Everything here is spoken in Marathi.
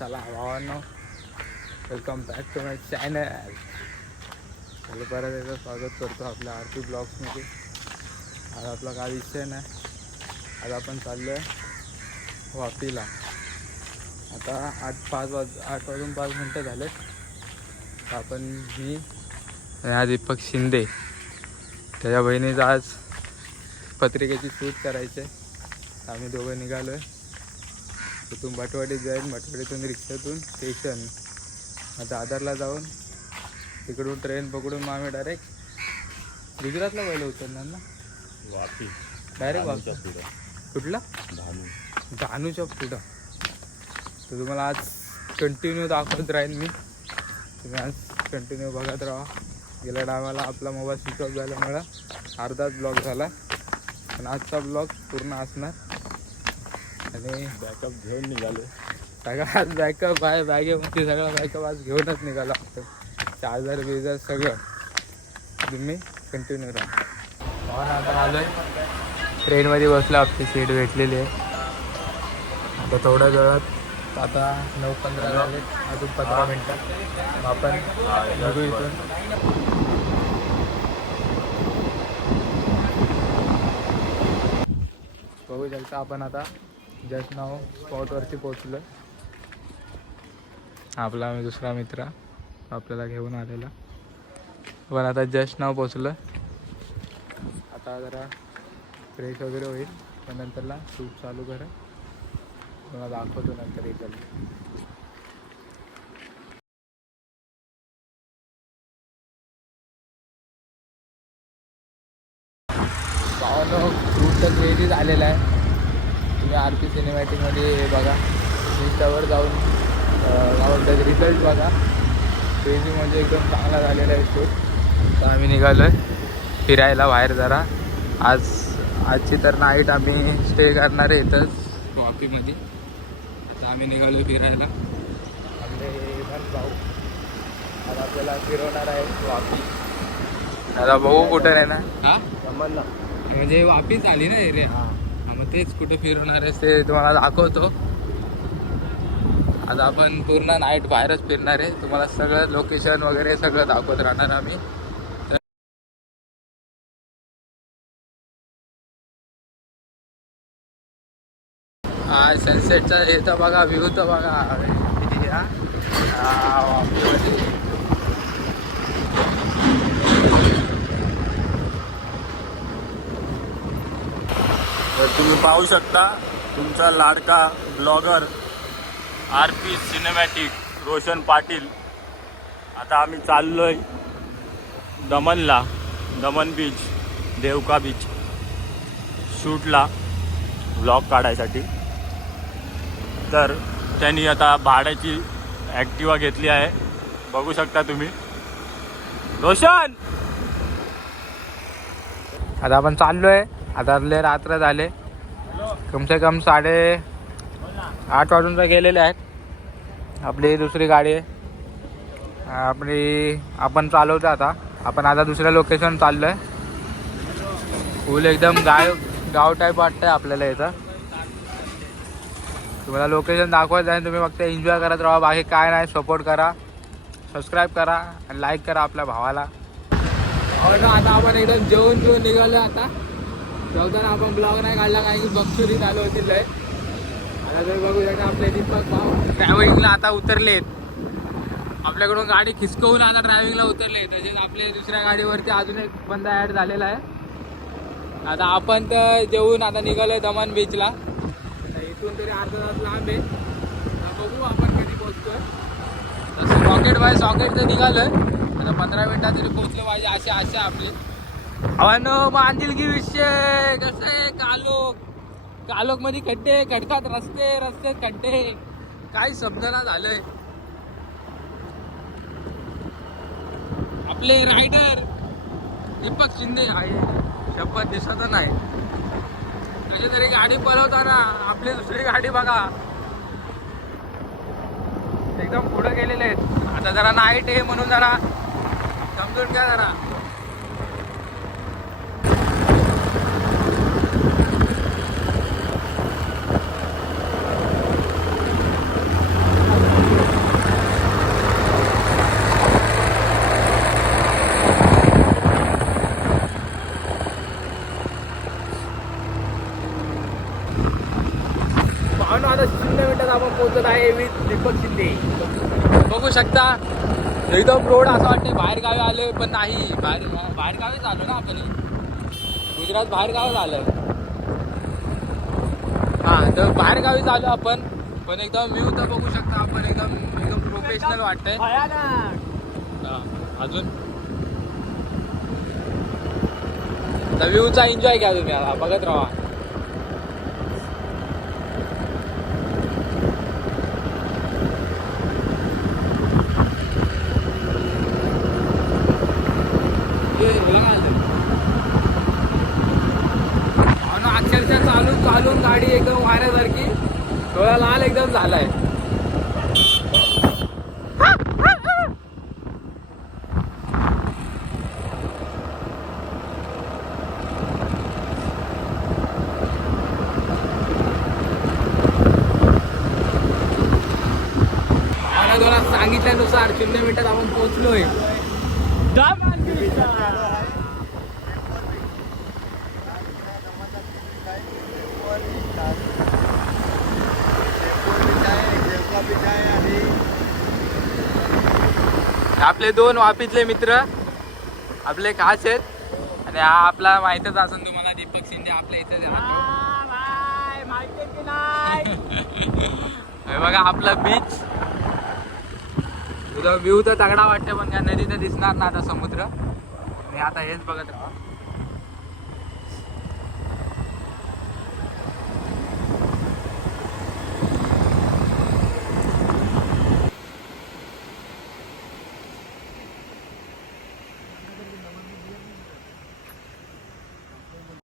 चला भावांनो, welcome back to my channel. चला परत एकदा स्वागत करतो आपल्या आरती ब्लॉग्समध्ये. आज आपला काय विषय नाही. आज आपण चाललो आहे वापीला. आता 8 वाजून 5 मिनटं झालेत. आपण मी हा दीपक शिंदे, त्याच्या बहिणीचं आज पत्रिकेची शूट करायचे. आम्ही दोघं निघालो आहे. तिथून भटवाडीत जाईल, भटवाडीतून रिक्षातून स्टेशन, दादरला जाऊन तिकडून ट्रेन पकडून मग आम्ही डायरेक्ट गुजरातला पहिलं उतरणार ना, वापी. डायरेक्ट वापी. कुठला? धानूच्या पुढं. तर तुम्हाला आज कंटिन्यू दाखवत राहीन मी. तुम्ही आज कंटिन्यू बघत राहा. गेल्या टायमाला आपला मोबाईल स्विच ऑफ झाल्यामुळं अर्धाच ब्लॉग झाला, पण आजचा ब्लॉग पूर्ण असणार. आणि बॅकअप घेऊन निघालो. सगळं आज बॅकअप आहे, बॅगेमध्ये सगळं बॅकअप आज घेऊनच निघाला. चार्जर बिजर सगळं. तुम्ही कंटिन्यू राहा. आता आलो आहे ट्रेनमध्ये बसलो. आपली सीट भेटलेली आहे. आता थोड्या वेळात, आता 9:15 झाले, अजून 15 मिनटं आपण निघू इथून. बघू शकता आपण आता जस्ट नाव स्पॉटवरती पोचलो. आपला दुसरा मित्र आपल्याला घेऊन आलेला, पण आता जस्ट नाव पोचलो. आता जरा फ्रेश वगैरे होईल, पण नंतरला शूट चालू करा. तुम्हाला दाखवतो नंतर इकडे. शूट तर रेडी झालेला आहे. तुम्ही RP सिनेमॅटिकमध्ये बघा, इंस्टावर जाऊन त्याचा रिझल्ट बघा. क्रेझी म्हणजे एकदम चांगला झालेला आहे शूट. तर आम्ही निघालो आहे फिरायला बाहेर जरा. आजची तर नाईट आम्ही स्टे करणार आहे इथंच वापीमध्ये. आता आम्ही निघालो फिरायला. आपले भाऊ आता आपल्याला फिरवणार आहे वापी. आता बघू कुठं आहे ना, हां दमणला. म्हणजे वापीच आली ना एरिया. मग तेच कुठे फिरवणार आहे ते तुम्हाला दाखवतो. आता आपण पूर्ण नाईट बाहेरच फिरणार आहे. तुम्हाला सगळं लोकेशन वगैरे सगळं दाखवत राहणार आम्ही. सनसेटचा येतं बघा, व्ह्यू तर बघा. तर तुम्ही पाहू शकता तुमचा लाडका blogger RP cinematic Roshan Patil. आता आम्ही चाललोय दमणला, दमण बीच, देवका बीच शूटला, ब्लॉग काढायसाठी. तर त्यांनी आता भाड्याची ॲक्टिवा घेतली आहे, बघू शकता तुम्ही. रोशन, आता आपण चाललोय. आता रात्र झाले, कमसे कम 8:30 वाजून तर गेलेले आहेत. आपली दुसरी गाडी आहे आपण चालवतो. आता दुसऱ्या लोकेशन चाललो आहे. फुल एकदम गाव टाईप वाटतं आहे आपल्याला इथं. तुम्हाला लोकेशन दाखवायचं आहे, तुम्ही फक्त एन्जॉय करत राहा. बाकी काय नाही. सपोर्ट करा, सबस्क्राईब करा आणि लाईक करा आपल्या भावाला. आता आपण एकदम जेवून निघालो. आता जेवताना आपण ब्लॉग नाही काढला, काही बक्षुरी चालू होती लय. आता तुम्ही बघू शकता आपले दीपक भाऊ ट्रॅव्हलिंगला आता उतरलेत. आपल्याकडून गाडी खिसकवून आता ड्रायव्हिंगला उतरले. तसेच आपल्या दुसऱ्या गाडीवरती अजून एक बंदा ॲड झालेला आहे. आता आपण तर जेवून आता निघालो आहे दमण बीचला. इथून तरी अर्धा तास लांब आहे. बघू आपण कधी पोहोचतोय. तसं सॉकेट बाय सॉकेट तर निघालो आहे. आता 15 मिनिटात तरी पोहोचलं पाहिजे, असे आशा आपली. आव्हानं मांदिल की विषय कसं आहे. कालोख मध्ये खड्डे खडकात, रस्ते खड्डे, काही शब्दाला झालंय. आपले रायडर दीपक शिंदे आहे, शपथ दिसत नाही. कशी तरी गाडी पळवताना आपली दुसरी गाडी बघा एकदम पुढे गेलेले आहेत. आता जरा नाईट आहे म्हणून जरा समजून घ्या जरा. पोहोचत आहे विथ दीपक शिंदे. बघू शकता एकदम रोड असं वाटते बाहेर गावी आले, पण नाही, बाहेर गावीच आलो ना आपण. गुजरात बाहेर गावीच आलं. हा तर बाहेर गावीच आलो आपण, पण एकदम व्ह्यू तर बघू शकता आपण. एकदम प्रोफेशनल वाटतंय. अजून व्ह्यूचा एन्जॉय घ्या तुम्ही, आता बघत राहा. अक्षरशः चालून गाडी एकदम वाऱ्यासारखी डोळा लाल एकदम झालाय. सांगितल्यानुसार 0 मिनिटात आपण पोहोचलोय. आपले 2 वापीतले मित्र आपले खास आहेत, आणि हा आपला माहितच असून तुम्हाला दीपक शिंदे आपल्या इथे बघा आपला बीच. व्ह्यू तर तगडा वाटते, पण काय नदी तर दिसणार ना आता, समुद्र. आणि आता हेच बघत राहा.